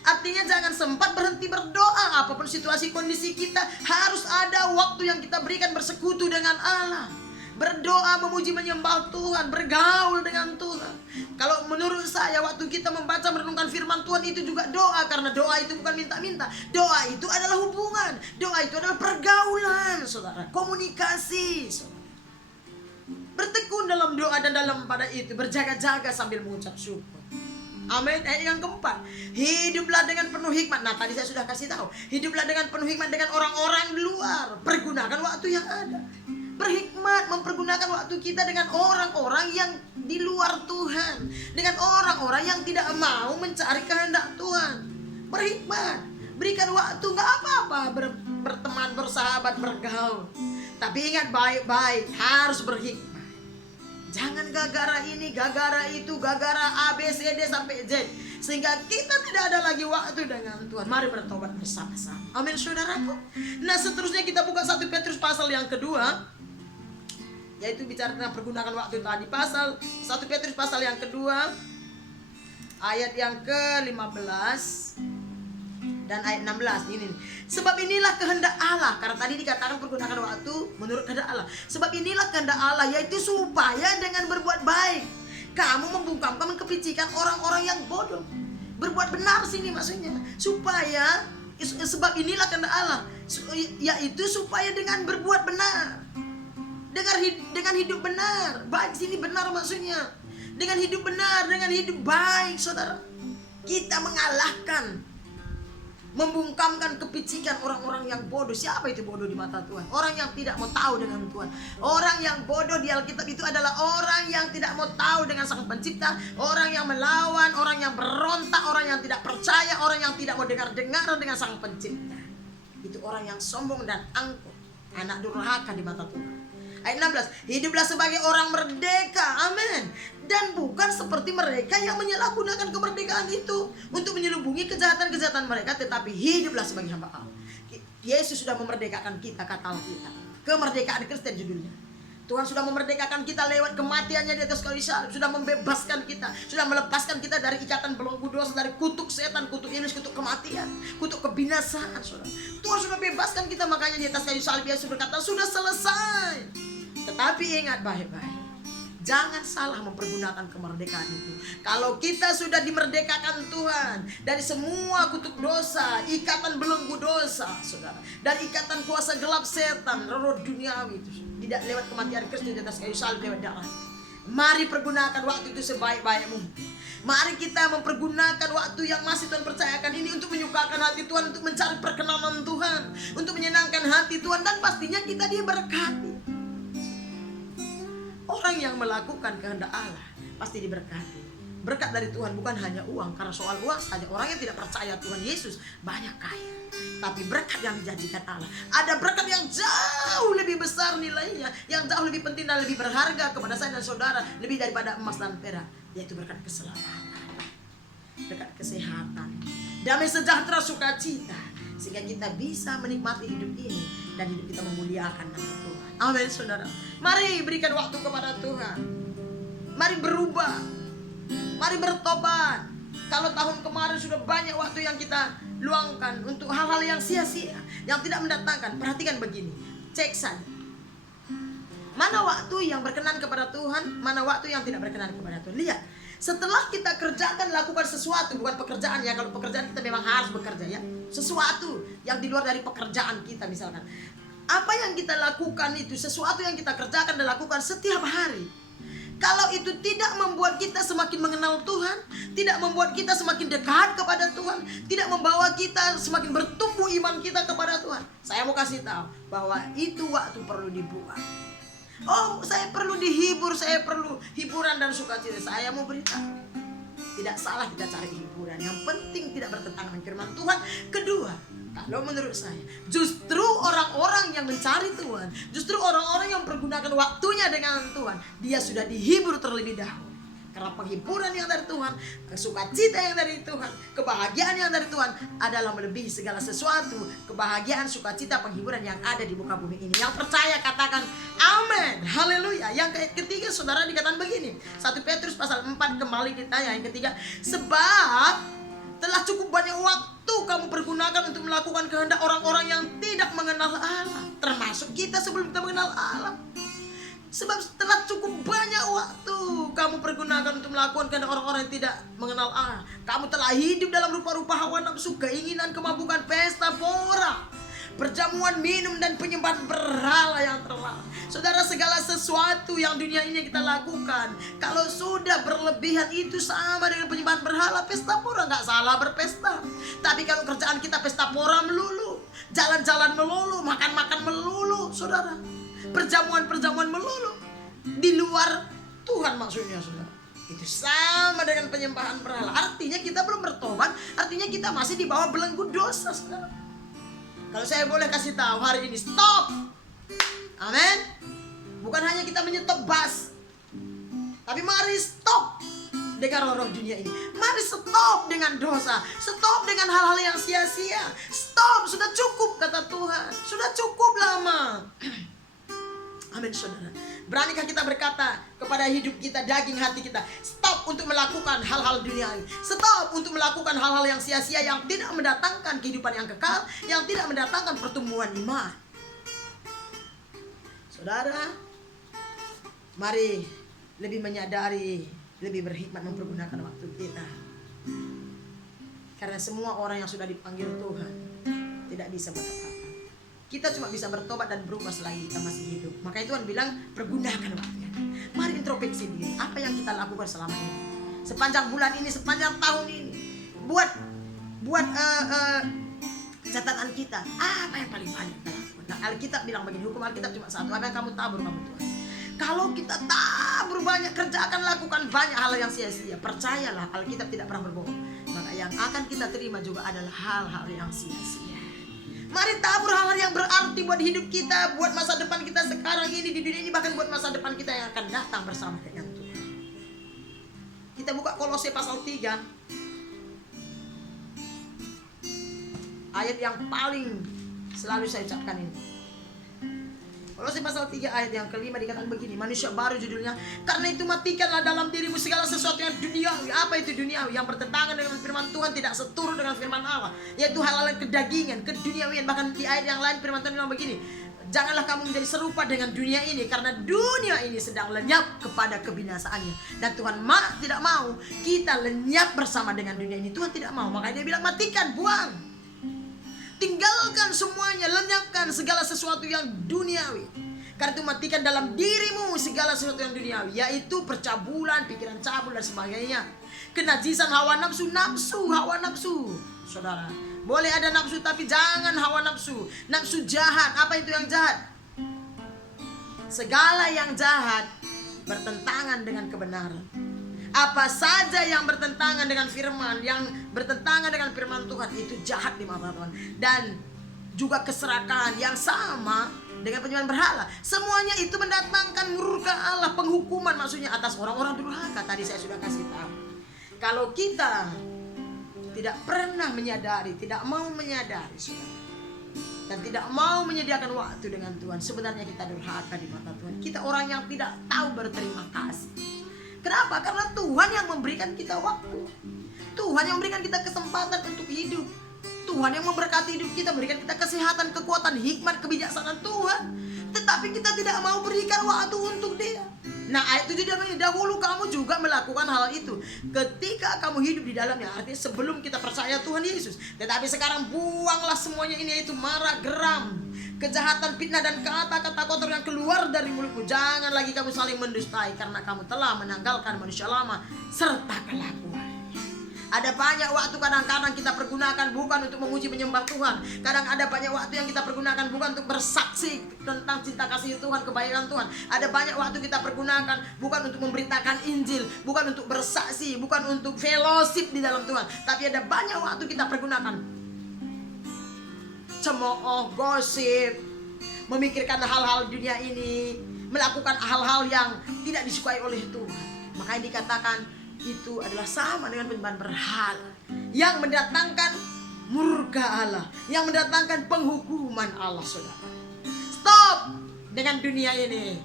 Artinya jangan sempat berhenti berdoa. Apapun situasi kondisi kita, harus ada waktu yang kita berikan bersekutu dengan Allah, berdoa, memuji, menyembah Tuhan, bergaul dengan Tuhan. Kalau menurut saya, waktu kita membaca merenungkan firman Tuhan itu juga doa. Karena doa itu bukan minta-minta. Doa itu adalah hubungan. Doa itu adalah pergaulan, saudara, komunikasi, saudara. Bertekun dalam doa dan dalam pada itu berjaga-jaga sambil mengucap syukur. Amin. Ayat yang keempat, hiduplah dengan penuh hikmat. Nah, tadi saya sudah kasih tahu, hiduplah dengan penuh hikmat dengan orang-orang di luar. Pergunakan waktu yang ada. Berhikmat mempergunakan waktu kita dengan orang-orang yang di luar Tuhan, dengan orang-orang yang tidak mau mencari kehendak Tuhan. Berhikmat, berikan waktu, nggak apa-apa berteman, bersahabat, bergaul. Tapi ingat baik-baik, harus berhikmat. Jangan gara-gara ini, gara-gara itu, gara-gara A, B, C, D sampai Z, sehingga kita tidak ada lagi waktu dengan Tuhan. Mari bertobat bersama-sama. Amin, saudaraku. Nah, seterusnya kita buka 1 Petrus pasal yang kedua, yaitu bicara tentang pergunakan waktu tadi. Pasal 1 Petrus pasal yang kedua ayat yang ke-15 dan ayat 16 ini. Sebab inilah kehendak Allah. Karena tadi dikatakan pergunakan waktu menurut kehendak Allah. Sebab inilah kehendak Allah, yaitu supaya dengan berbuat baik kamu membungkamkan kepicikan orang-orang yang bodoh. Berbuat benar sini maksudnya. Supaya, sebab inilah kehendak Allah, yaitu supaya dengan berbuat benar, dengan hidup benar. Baik sini benar maksudnya. Dengan hidup benar, dengan hidup baik, saudara, kita mengalahkan, membungkamkan kepicikan orang-orang yang bodoh. Siapa itu bodoh di mata Tuhan? Orang yang tidak mau tahu dengan Tuhan. Orang yang bodoh di Alkitab itu adalah orang yang tidak mau tahu dengan Sang Pencipta, orang yang melawan, orang yang berontak, orang yang tidak percaya, orang yang tidak mau dengar-dengar dengan Sang Pencipta. Itu orang yang sombong dan angkuh, anak durhaka di mata Tuhan. Ayat 16, hiduplah sebagai orang merdeka, amin, dan bukan seperti mereka yang menyalahgunakan kemerdekaan itu untuk menyelubungi kejahatan-kejahatan mereka, tetapi hiduplah sebagai hamba Allah. Yesus sudah memerdekakan kita, kata Alkitab. Kemerdekaan Kristen judulnya. Tuhan sudah memerdekakan kita lewat kematiannya di atas kayu salib, sudah membebaskan kita, sudah melepaskan kita dari ikatan belenggu dosa, dari kutuk setan, kutuk iblis, kutuk kematian, kutuk kebinasaan, saudara. Tuhan sudah bebaskan kita, makanya di atas kayu salib Yesus berkata, sudah selesai. Tetapi ingat baik-baik, jangan salah mempergunakan kemerdekaan itu. Kalau kita sudah dimerdekakan Tuhan dari semua kutuk dosa, ikatan belenggu dosa, saudara, dan ikatan kuasa gelap setan, roh duniawi itu, tidak lewat kematian Kristus di atas kayu salib lewat darah. Mari pergunakan waktu itu sebaik-baik mungkin. Mari kita mempergunakan waktu yang masih Tuhan percayakan ini untuk menyukakan hati Tuhan, untuk mencari perkenanan Tuhan, untuk menyenangkan hati Tuhan, dan pastinya kita diberkati. Orang yang melakukan kehendak Allah pasti diberkati. berkat dari Tuhan bukan hanya uang. Karena soal uang saja orang yang tidak percaya Tuhan Yesus banyak kaya. Tapi berkat yang dijanjikan Allah, ada berkat yang jauh lebih besar nilainya, yang jauh lebih penting dan lebih berharga kepada saya dan saudara, lebih daripada emas dan perak, yaitu berkat keselamatan, berkat kesehatan, damai sejahtera, sukacita, sehingga kita bisa menikmati hidup ini dan hidup kita memuliakan nama Tuhan. Amin saudara. Mari berikan waktu kepada Tuhan. Mari berubah. Mari bertobat. Kalau tahun kemarin sudah banyak waktu yang kita luangkan untuk hal-hal yang sia-sia, yang tidak mendatangkan, perhatikan begini, cek saja mana waktu yang berkenan kepada Tuhan, mana waktu yang tidak berkenan kepada Tuhan. Lihat, setelah kita kerjakan, lakukan sesuatu, bukan pekerjaan ya. Kalau pekerjaan kita memang harus bekerja ya, sesuatu yang di luar dari pekerjaan kita. Misalkan apa yang kita lakukan itu sesuatu yang kita kerjakan dan lakukan setiap hari. Kalau itu tidak membuat kita semakin mengenal Tuhan, tidak membuat kita semakin dekat kepada Tuhan, tidak membawa kita semakin bertumbuh iman kita kepada Tuhan, saya mau kasih tahu bahwa itu waktu perlu dibuat. Oh, saya perlu dihibur, saya perlu hiburan dan sukacita. Saya mau beritahu, tidak salah kita cari hiburan, yang penting tidak bertentangan dengan firman Tuhan. Kedua, kalau menurut saya, justru orang-orang yang mencari Tuhan, justru orang-orang yang pergunakan waktunya dengan Tuhan, dia sudah dihibur terlebih dahulu. Karena penghiburan yang dari Tuhan, sukacita yang dari Tuhan, kebahagiaan yang dari Tuhan adalah melebihi segala sesuatu. Kebahagiaan, sukacita, penghiburan yang ada di muka bumi ini. Yang percaya katakan amin, haleluya. Yang ketiga saudara dikatakan begini, 1 Petrus pasal 4 kembali ditanya yang ketiga, sebab telah cukup banyak waktu kamu pergunakan untuk melakukan kehendak orang-orang yang tidak mengenal Allah, termasuk kita sebelum kita mengenal Allah. Sebab setelah cukup banyak waktu kamu pergunakan untuk melakukan kehendak orang-orang yang tidak mengenal Allah, kamu telah hidup dalam rupa-rupa hawa nafsu, keinginan, kemabukan, pesta pora, perjamuan, minum, dan penyembahan berhala yang terlarang. Saudara, segala sesuatu yang dunia ini kita lakukan, kalau sudah berlebihan itu sama dengan penyembahan berhala. Pesta pora, nggak salah berpesta. Tapi kalau kerjaan kita pesta pora melulu, jalan-jalan melulu, makan-makan melulu, saudara, perjamuan-perjamuan melulu, di luar Tuhan maksudnya, saudara, itu sama dengan penyembahan berhala. Artinya kita belum bertobat, artinya kita masih di bawah belenggu dosa, saudara. Kalau saya boleh kasih tahu hari ini, stop. Amin. Bukan hanya kita menyetop bas, tapi mari stop dengan roh dunia ini. Mari stop dengan dosa, stop dengan hal-hal yang sia-sia. Stop, sudah cukup kata Tuhan, sudah cukup lama. Amin saudara. Beranikah kita berkata kepada hidup kita, daging hati kita, stop untuk melakukan hal-hal duniawi. Stop untuk melakukan hal-hal yang sia-sia, yang tidak mendatangkan kehidupan yang kekal, yang tidak mendatangkan pertumbuhan iman. Saudara, mari lebih menyadari, lebih berhikmat mempergunakan waktu kita. Karena semua orang yang sudah dipanggil Tuhan tidak bisa bertobat. Kita cuma bisa bertobat dan berubah selagi kita masih hidup. Makanya Tuhan bilang, pergunakan waktunya. Mari introspeksi diri, apa yang kita lakukan selama ini, sepanjang bulan ini, sepanjang tahun ini. Buat catatan kita, apa yang paling banyak kita lakukan. Nah, Alkitab bilang begini, hukum Alkitab cuma satu, apa yang kamu tabur kamu tuai. Kalau kita tabur banyak, kerjakan, lakukan banyak hal yang sia-sia, percayalah Alkitab tidak pernah berbohong. Maka yang akan kita terima juga adalah hal-hal yang sia-sia. Mari tabur hal-hal yang berarti buat hidup kita, buat masa depan kita sekarang ini di dunia ini, bahkan buat masa depan kita yang akan datang bersama dengan Tuhan. Kita buka Kolose pasal 3, ayat yang paling selalu saya ucapkan ini. Kolose pasal 3 ayat yang kelima dikatakan begini, manusia baru judulnya. Karena itu matikanlah dalam dirimu segala sesuatu yang duniawi. Apa itu duniawi? Yang bertentangan dengan firman Tuhan, tidak seturut dengan firman Allah, yaitu hal-hal kedagingan, keduniawian. Bahkan di ayat yang lain firman Tuhan bilang begini, janganlah kamu menjadi serupa dengan dunia ini, karena dunia ini sedang lenyap kepada kebinasaannya. Dan Tuhan tidak mau kita lenyap bersama dengan dunia ini. Tuhan tidak mau, makanya dia bilang matikan, buang. Tinggalkan semuanya, lenyapkan segala sesuatu yang duniawi. Karena itu matikan dalam dirimu segala sesuatu yang duniawi, yaitu percabulan, pikiran cabul dan sebagainya. Kenajisan hawa nafsu, hawa nafsu. Saudara, boleh ada nafsu tapi jangan hawa nafsu. Nafsu jahat, apa itu yang jahat? Segala yang jahat bertentangan dengan kebenaran. Apa saja yang bertentangan dengan firman, yang bertentangan dengan firman Tuhan, itu jahat di mata Tuhan. Dan juga keserakahan yang sama dengan penyembahan berhala, semuanya itu mendatangkan murka Allah, penghukuman maksudnya atas orang-orang durhaka. Tadi saya sudah kasih tahu. Kalau kita tidak pernah menyadari, tidak mau menyadari, saudara, dan tidak mau menyediakan waktu dengan Tuhan, sebenarnya kita durhaka di mata Tuhan. Kita orang yang tidak tahu berterima kasih. Kenapa? Karena Tuhan yang memberikan kita waktu, Tuhan yang memberikan kita kesempatan untuk hidup, Tuhan yang memberkati hidup kita, memberikan kita kesehatan, kekuatan, hikmat, kebijaksanaan Tuhan. Tetapi kita tidak mau berikan waktu untuk Dia. Nah, ayat 7 dia bilang, dahulu kamu juga melakukan hal itu ketika kamu hidup di dalamnya. Artinya sebelum kita percaya Tuhan Yesus. Tetapi sekarang buanglah semuanya ini, yaitu marah, geram, kejahatan, fitnah, dan kata-kata kotor yang keluar dari mulutmu. Jangan lagi kamu saling mendustai, karena kamu telah menanggalkan manusia lama serta kelakuan. Ada banyak waktu kadang-kadang kita pergunakan bukan untuk memuji menyembah Tuhan. Kadang ada banyak waktu yang kita pergunakan bukan untuk bersaksi tentang cinta kasih Tuhan, kebaikan Tuhan. Ada banyak waktu kita pergunakan bukan untuk memberitakan Injil, bukan untuk bersaksi, bukan untuk fellowship di dalam Tuhan. Tapi ada banyak waktu kita pergunakan cemooh, gosip, memikirkan hal-hal dunia ini, melakukan hal-hal yang tidak disukai oleh Tuhan. Makanya dikatakan itu adalah sama dengan penyembahan berhala yang mendatangkan murka Allah, yang mendatangkan penghukuman Allah, saudara. Stop dengan dunia ini.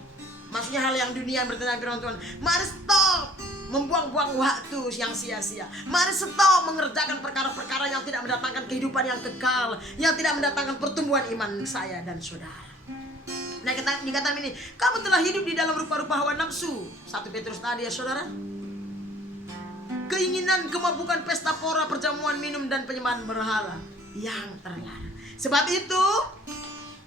Maksudnya hal yang dunia yang bertentangan dengan Tuhan. Mari stop membuang-buang waktu yang sia-sia. Mari stop mengerjakan perkara-perkara yang tidak mendatangkan kehidupan yang kekal, yang tidak mendatangkan pertumbuhan iman saya dan saudara. Nah, dikatakan ini, kamu telah hidup di dalam rupa-rupa hawa nafsu. 1 Petrus tadi ya, saudara. Keinginan, kemabukan, pesta pora, perjamuan, minum, dan penyembahan berhala yang terlarang. Sebab itu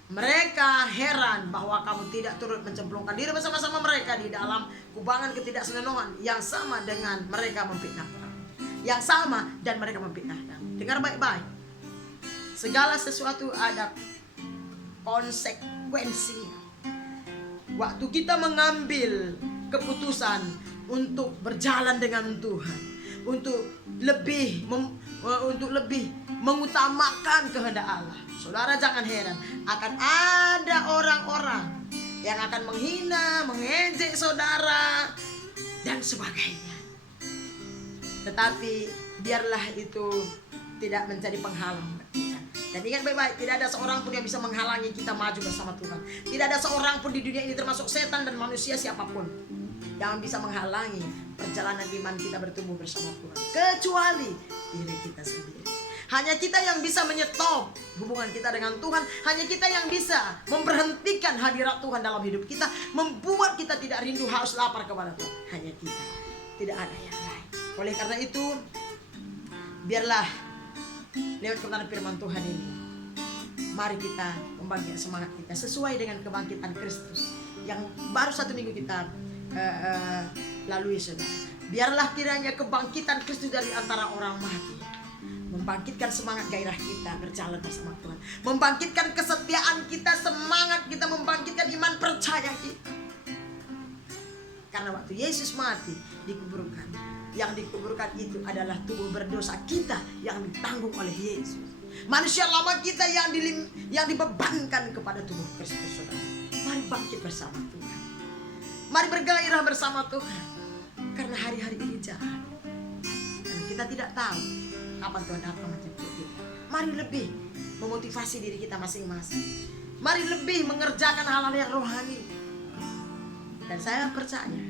mereka heran bahwa kamu tidak turut mencemplungkan diri bersama-sama mereka di dalam kubangan ketidaksenonohan yang sama dengan mereka memfitnahkan. Yang sama dan mereka memfitnahkan. Dengar baik-baik. Segala sesuatu ada konsekuensinya. Waktu kita mengambil keputusan untuk berjalan dengan Tuhan, untuk lebih mengutamakan kehendak Allah, saudara jangan heran akan ada orang-orang yang akan menghina, mengejek saudara dan sebagainya. Tetapi biarlah itu tidak menjadi penghalang kita. Dan ingat baik-baik, tidak ada seorang pun yang bisa menghalangi kita maju bersama Tuhan. Tidak ada seorang pun di dunia ini, termasuk setan dan manusia siapapun, yang bisa menghalangi perjalanan iman kita bertumbuh bersama Tuhan, kecuali diri kita sendiri. Hanya kita yang bisa menyetop hubungan kita dengan Tuhan. Hanya kita yang bisa memberhentikan hadirat Tuhan dalam hidup kita, membuat kita tidak rindu, haus, lapar kepada Tuhan. Hanya kita, tidak ada yang lain. Oleh karena itu, biarlah lewat kebenaran firman Tuhan ini, mari kita membangkitkan semangat kita sesuai dengan kebangkitan Kristus yang baru 1 minggu kita lalui, saudara. Biarlah kiranya kebangkitan Kristus dari antara orang mati membangkitkan semangat gairah kita berjalan bersama Tuhan, membangkitkan kesetiaan kita, semangat kita, membangkitkan iman percaya kita. Karena waktu Yesus mati, dikuburkan, yang dikuburkan itu adalah tubuh berdosa kita yang ditanggung oleh Yesus. Manusia lama kita yang dibebankan kepada tubuh Kristus, saudara. Mari bangkit bersama Tuhan. Mari bergairah bersama Tuhan. Karena hari-hari ini jahat. Dan kita tidak tahu kapan Tuhan akan menjemput kita. Mari lebih memotivasi diri kita masing-masing. Mari lebih mengerjakan hal-hal yang rohani. Dan saya percaya,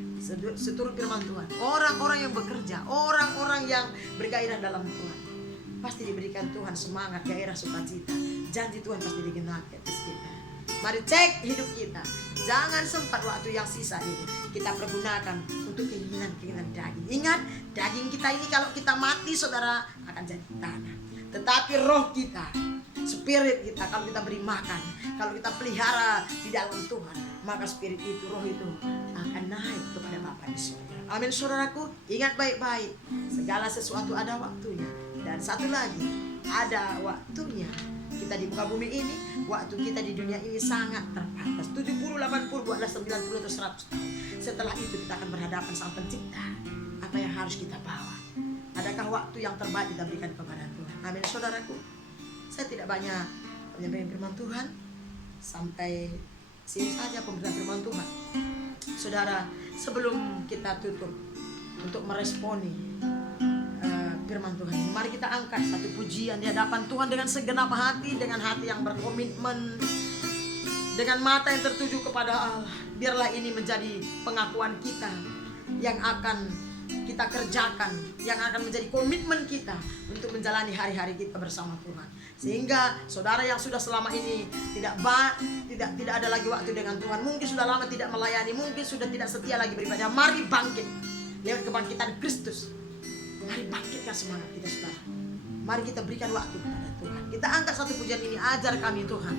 seturut firman Tuhan, orang-orang yang bekerja, orang-orang yang bergairah dalam Tuhan, pasti diberikan Tuhan semangat, gairah, sukacita. Janji Tuhan pasti digenapi atas kita. Mari cek hidup kita. Jangan sempat waktu yang sisa ini kita pergunakan untuk keinginan-keinginan daging. Ingat, daging kita ini kalau kita mati, saudara, akan jadi tanah. Tetapi roh kita, spirit kita, kalau kita beri makan, kalau kita pelihara di dalam Tuhan, maka spirit itu, roh itu akan naik kepada Bapa di surga. Amin, saudaraku. Ingat baik-baik, segala sesuatu ada waktunya. Dan satu lagi, ada waktunya. Kita di muka bumi ini, waktu kita di dunia ini sangat terbatas. 70, 80, 12, 90 atau 100 tahun. Setelah itu kita akan berhadapan sama pencipta. Apa apa yang harus kita bawa. Adakah waktu yang terbaik kita berikan kepada Tuhan? Amin, saudaraku. Saya tidak banyak menyampaikan firman Tuhan. Sampai sini saja pemberitaan firman Tuhan. Saudara, sebelum kita tutup untuk meresponi firman Tuhan, mari kita angkat satu pujian di hadapan Tuhan dengan segenap hati, dengan hati yang berkomitmen, dengan mata yang tertuju kepada Allah. Biarlah ini menjadi pengakuan kita yang akan kita kerjakan, yang akan menjadi komitmen kita untuk menjalani hari-hari kita bersama Tuhan. Sehingga saudara yang sudah selama ini tidak ada lagi waktu dengan Tuhan, mungkin sudah lama tidak melayani, mungkin sudah tidak setia lagi beribadah, mari bangkit lewat kebangkitan Kristus. Mari bangkitkan semangat kita, saudara. Mari kita berikan waktu kepada Tuhan. Kita angkat satu pujian ini, ajar kami Tuhan.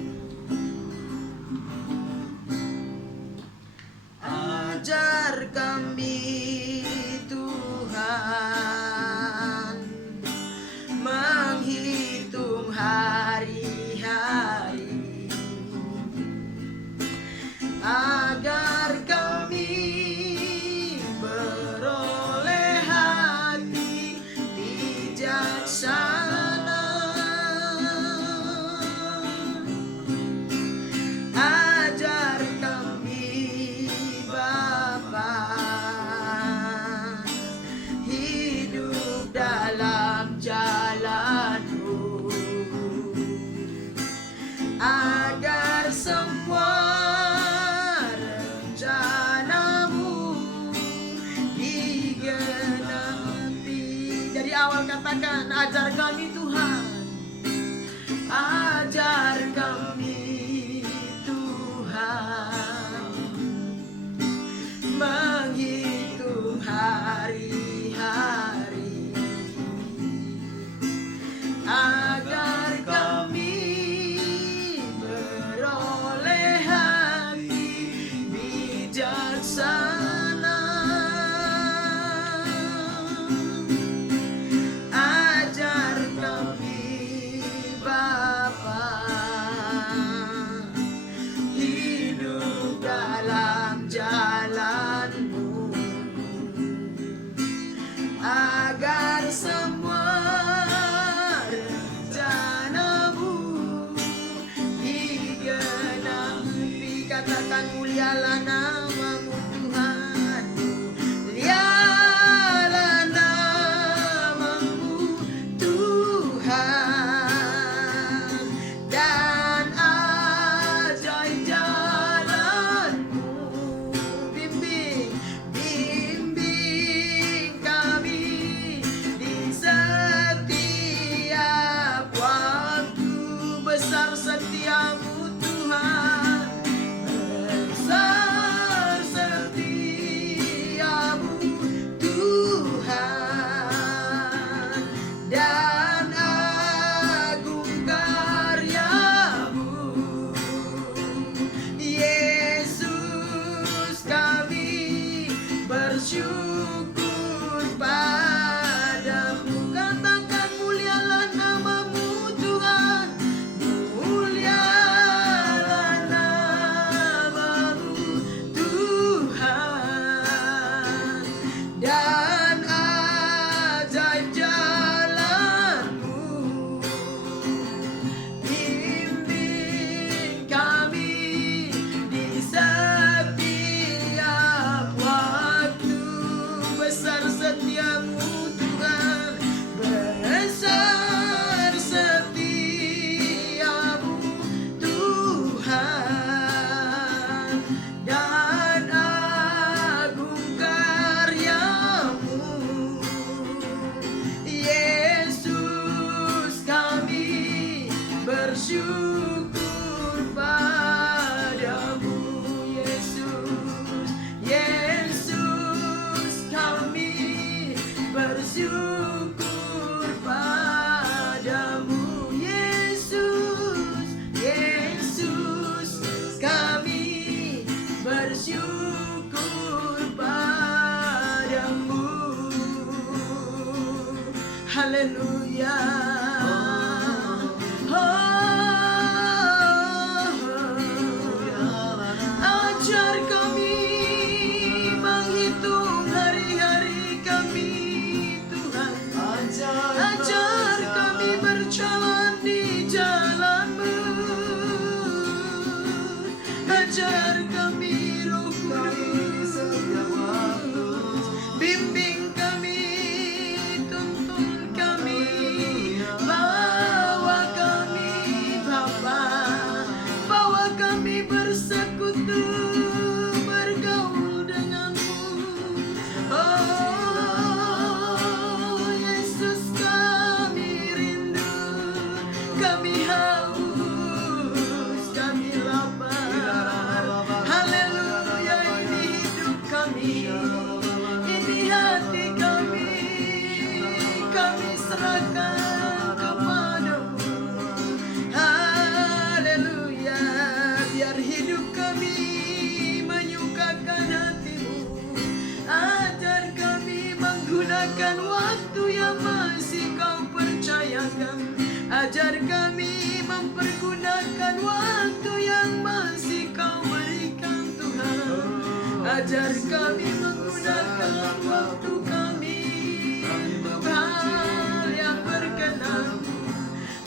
Ajar kami Tuhan menghitung hari-hari, agar kami beroleh hati bijaksana. Ajar kami Bapa hidup dalam jalan-Mu, agar semua rencana-Mu digenapi. Dari awal katakan, ajar kami Tuhan, ajar kami Tuhan menghitung hari-hari, agar kami beroleh hati bijaksana. Ajar kami Bapa hidup dalam jalan-Mu, agar semua rencana-Mu digenapi. Katakan, mulialah nama-Mu Tuhan, mulialah nama-Mu Tuhan, dan ajaib jalan-Mu. Bimbing kami di setiap waktu. Besar setia-Mu Tuhan, besar setia-Mu Tuhan, dan agung karya-Mu. Yesus, kami bersyukur padamu. Katakan, mulialah nama-Mu Tuhan, mulialah nama-Mu Tuhan, dan ajaib jalan-Mu. Bimbing kami di setiap waktu. Besar setia-Mu Tuhan, besar setia-Mu Tuhan, dan agung karya-Mu. Yesus, kami bersyukur padamu. Yesus, Yesus, kami bersyukur padamu. Yesus, Yesus, kami bersyukur padamu. Haleluya. Ajar kami menghitung hari-hari kami, kami haus, kami lapar. Haleluya, ini hidup kami, ini hati kami serahkan kepadamu. Haleluya, biar hidup kami menyukakan hatimu. Ajar kami menggunakan waktu yang masih kau percayakan. Ajar kami mempergunakan waktu yang masih kau berikan Tuhan. Ajar kami menggunakan waktu kami untuk hal yang berkenan,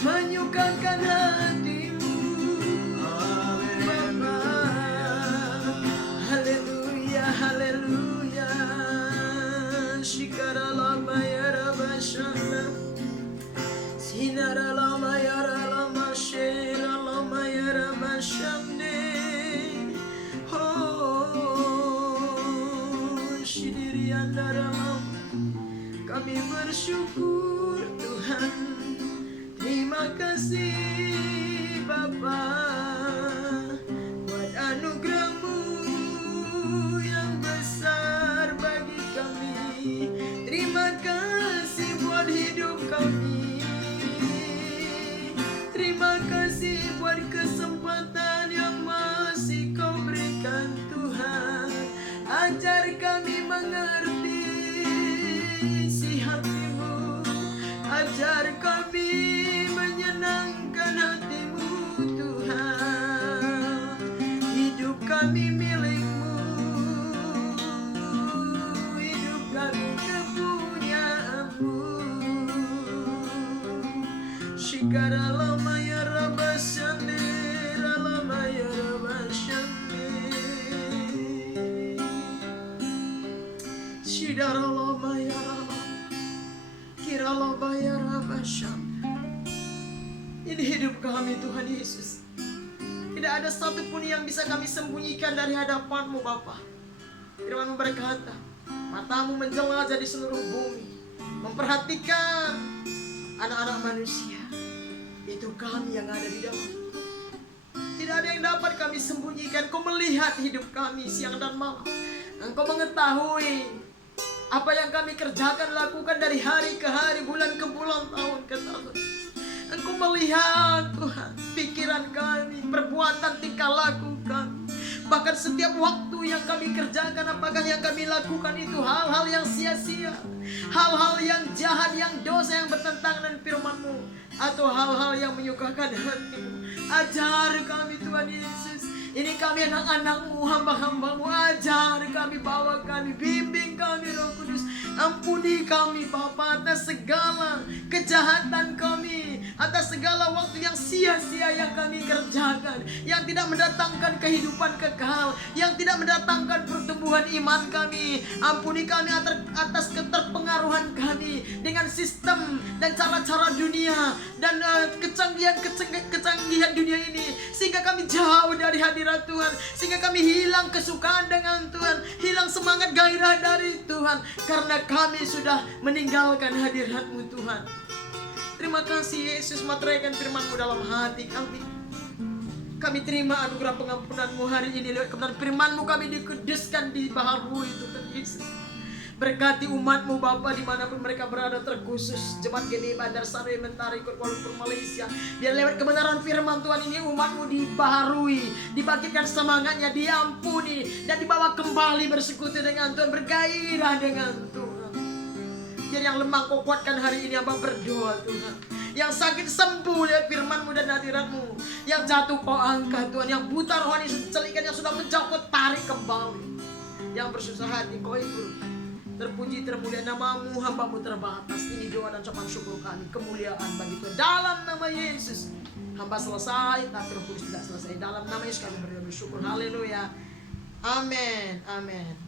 menyukakan hatimu Bapa. Haleluya, haleluya. Shikara lama ya rabashana, sinara lama ya rama shera lama ya rabashande. Oh, shidirian dalam kami bersyukur Tuhan. Terima kasih Bapa buat anugerah-Mu yang besar bagi kami. Terima kasih buat hidup kami. Terima kasih buat kesempatan yang masih Kau berikan Tuhan. Ajar kami mengerti isi hati-Mu. Ajar kami menyenangkan hati-Mu Tuhan. Hidup kami milik-Mu, hidup kami kepunyaan-Mu. Shikara lama ya rabashande, lama ya rabashande. Shidara lama ya rama, kira lama ya rabashande. Ini hidup kami Tuhan Yesus. Tidak ada satupun yang bisa kami sembunyikan dari hadapan-Mu Bapa. Firman-Mu berkata, mata-Mu menjelajah di seluruh bumi, memperhatikan anak-anak manusia. Itu kami yang ada di dalam. Tidak ada yang dapat kami sembunyikan. Kau melihat hidup kami siang dan malam. Engkau mengetahui apa yang kami kerjakan, lakukan dari hari ke hari, bulan ke bulan, tahun ke tahun. Engkau melihat Tuhan pikiran kami, perbuatan, tingkah laku kami. Bahkan setiap waktu yang kami kerjakan, apakah yang kami lakukan itu hal-hal yang sia-sia, hal-hal yang jahat, yang dosa, yang bertentangan dengan firman-Mu, atau hal-hal yang menyukakan hati-Mu. Ajar kami Tuhan Yesus. Ini kami anak-anak-Mu, hamba-hamba-Mu. Ajar kami, bawa kami, bimbing kami Roh Kudus. Ampuni kami Bapa atas segala kejahatan kami, atas segala waktu yang sia-sia yang kami kerjakan, yang tidak mendatangkan kehidupan kekal, yang tidak mendatangkan pertumbuhan iman kami. Ampuni kami atas keterpengaruhan kami dengan sistem dan cara-cara dunia dan kecanggihan dunia ini, sehingga kami jauh dari hadirat Tuhan, sehingga kami hilang kesukaan dengan Tuhan, hilang semangat gairah dari Tuhan, karena kami sudah meninggalkan hadirat-Mu Tuhan. Terima kasih Yesus, materaikan firman-Mu dalam hati kami. Kami terima anugerah pengampunan-Mu hari ini. Lewat kebenaran firman-Mu kami dikuduskan, dibaharui Tuhan Yesus. Berkati umat-Mu Bapa dimanapun mereka berada, terkhusus Jemaat GBI Bandar Sari Mentari Kuala Lumpur Malaysia. Biar lewat kebenaran firman Tuhan ini umat-Mu dibaharui, dibangkitkan semangatnya, diampuni, dan dibawa kembali bersekutu dengan Tuhan, bergairah dengan Tuhan. Biar yang lemah Kau kuatkan hari ini, hamba berdoa Tuhan. Yang sakit sembuh lihat firman-Mu dan hadirat-Mu. Yang jatuh Kau angkat Tuhan. Yang buta rohani celikan, yang sudah menjauh Kau tarik kembali. Yang bersusah hati Kau hibur. Terpuji termulia nama-Mu, hamba-Mu terbatas. Ini doa dan ucapan syukur kami, kemuliaan bagi Tuhan. Dalam nama Yesus, hamba selesai, tapi Roh Kudus tidak selesai. Dalam nama Yesus kami berdoa bersyukur. Haleluya. Amin. Amin.